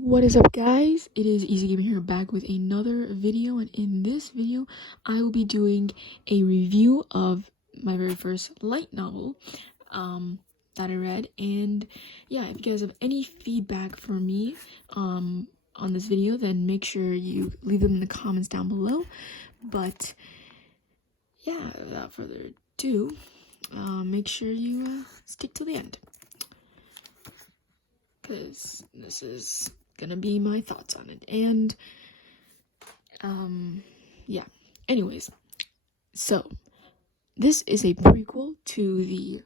What is up, guys? It is Easy Gaming here, back with another video, and in this video I will be doing a review of my very first light novel that I read. And yeah, if you guys have any feedback for me on this video, then make sure you leave them in the comments down below. But yeah, without further ado, make sure you stick till the end, because this is gonna be my thoughts on it. And yeah, anyways, so this is a prequel to the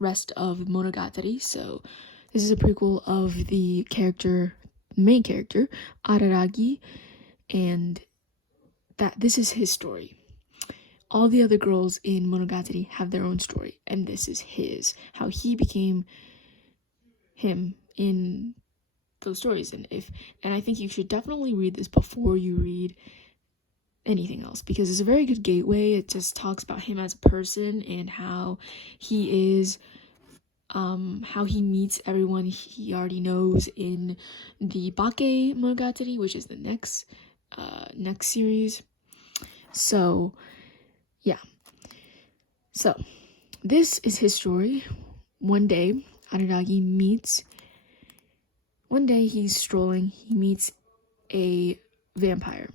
rest of Monogatari. So this is a prequel of the main character Araragi, and that this is his story. All the other girls in Monogatari have their own story, and this is how he became him in those stories. And I think you should definitely read this before you read anything else, because it's a very good gateway. It just talks about him as a person and how he is, how he meets everyone he already knows in the Bake Monogatari, which is the next series. So yeah, so this is his story. One day he's strolling, he meets a vampire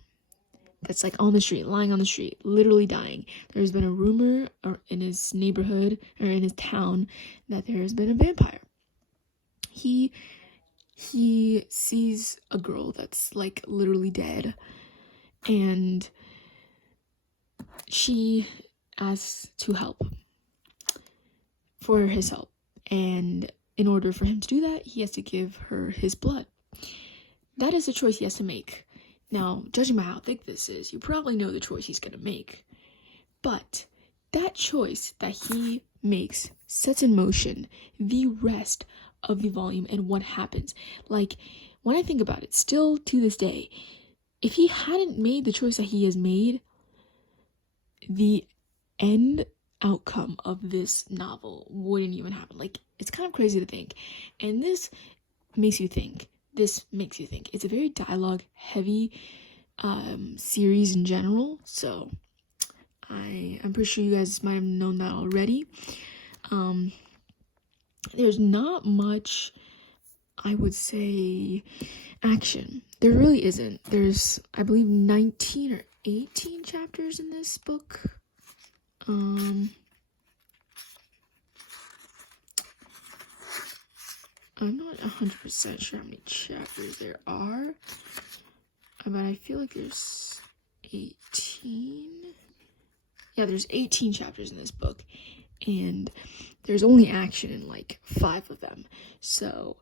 that's like lying on the street, literally dying. There's been a rumor in his neighborhood, or in his town, that there has been a vampire. He sees a girl that's like literally dead, and she asks for his help. And in order for him to do that, he has to give her his blood. That is the choice he has to make. Now, judging by how thick this is, you probably know the choice he's going to make. But that choice that he makes sets in motion the rest of the volume and what happens. Like, when I think about it, still to this day, if he hadn't made the choice that he has made, the end outcome of this novel wouldn't even happen. Like, it's kind of crazy to think. And this makes you think. It's a very dialogue heavy series in general, so I'm pretty sure you guys might have known that already. There's not much, I would say, action. There really isn't. There's, I believe, 19 or 18 chapters in this book. I'm not 100% sure how many chapters there are, but I feel like there's 18. Yeah, there's 18 chapters in this book, and there's only action in like 5 of them. So,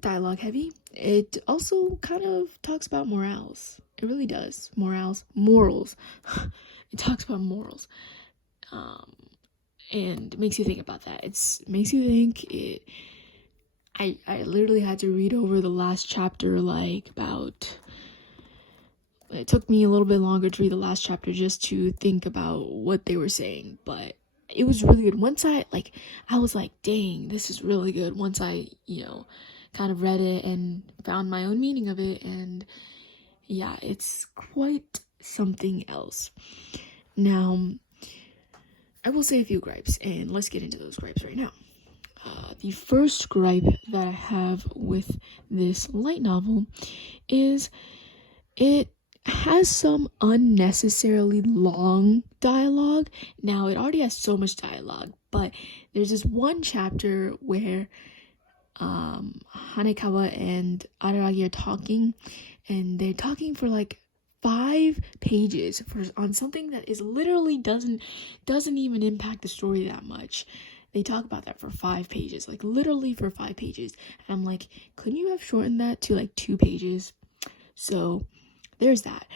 dialogue heavy. It also kind of talks about morals. It really does. Morals. It talks about morals. And makes you think about that. Makes you think. I literally had to read over the last chapter, it took me a little bit longer to read the last chapter just to think about what they were saying, but it was really good. Once I was like, dang, this is really good. Once I, kind of read it and found my own meaning of it, and yeah, it's quite something else. Now, I will say a few gripes, and let's get into those gripes right now. The first gripe that I have with this light novel is it has some unnecessarily long dialogue. Now, it already has so much dialogue, but there's this one chapter where Hanekawa and Araragi are talking, and they're talking for like 5 pages on something that is literally doesn't even impact the story that much. They talk about that for 5 pages, like literally for 5 pages. And I'm like, couldn't you have shortened that to like 2 pages? So there's that.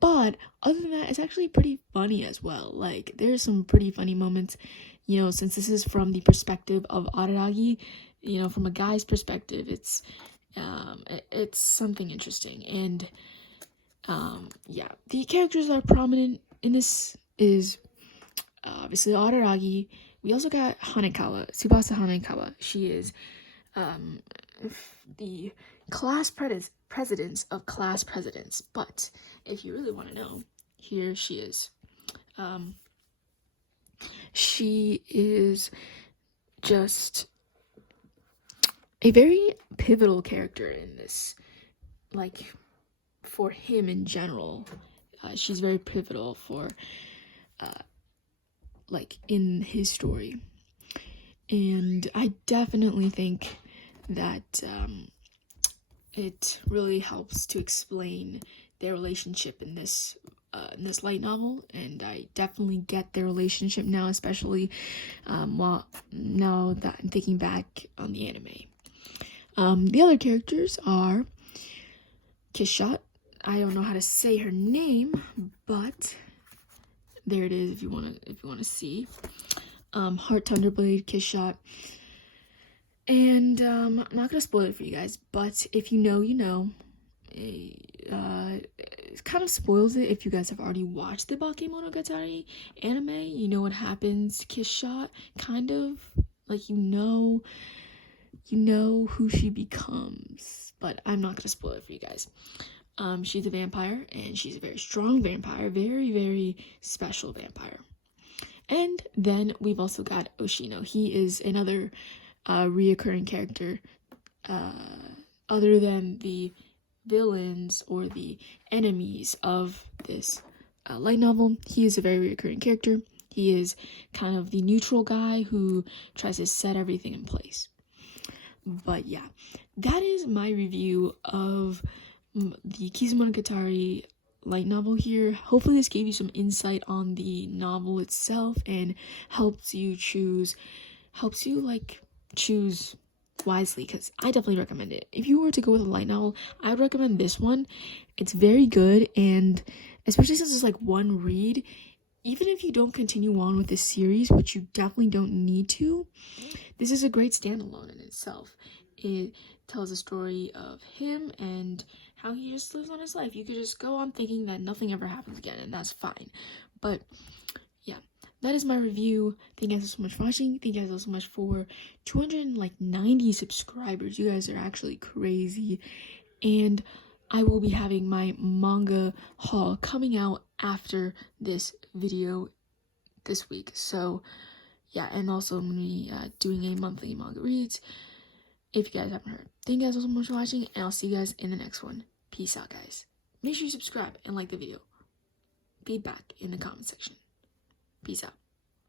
But other than that, it's actually pretty funny as well. Like, there's some pretty funny moments, since this is from the perspective of Araragi, from a guy's perspective, it's something interesting. And yeah, the characters that are prominent in this is obviously Araragi. We also got Hanekawa, Tsubasa Hanekawa. She is the presidents of class presidents. But if you really want to know, here she is. She is just a very pivotal character in this, like, for him in general. She's very pivotal for, like, in his story. And I definitely think that it really helps to explain their relationship in this light novel, and I definitely get their relationship now, especially now that I'm thinking back on the anime. The other characters are Kishot. I don't know how to say her name, but there it is if you want to see. Heart Thunderblade, Kishot. And I'm not gonna spoil it for you guys, but if you know, you know. It kind of spoils it if you guys have already watched the Bakemonogatari anime. You know what happens to Kishot, kind of. Like, you know who she becomes, but I'm not gonna spoil it for you guys. She's a vampire, and she's a very strong vampire, very, very special vampire. And then we've also got Oshino. He is another reoccurring character, other than the villains or the enemies of this light novel. He is a very recurring character. He is kind of the neutral guy who tries to set everything in place. But yeah, that is my review of the Kizumonogatari light novel here. Hopefully this gave you some insight on the novel itself and helps you choose wisely, because I definitely recommend it. If you were to go with a light novel, I would recommend this one. It's very good, and especially since it's like one read, even if you don't continue on with this series, which you definitely don't need to, this is a great standalone in itself. It tells a story of him and how he just lives on his life. You could just go on thinking that nothing ever happens again, and that's fine. But yeah, that is my review. Thank you guys so much for watching. Thank you guys so much for 290 subscribers. You guys are actually crazy. And I will be having my manga haul coming out after this video this week. So yeah, and also I'm going to be doing a monthly manga reads, if you guys haven't heard. Thank you guys so much for watching, and I'll see you guys in the next one. Peace out, guys. Make sure you subscribe and like the video. Feedback in the comment section. Peace out.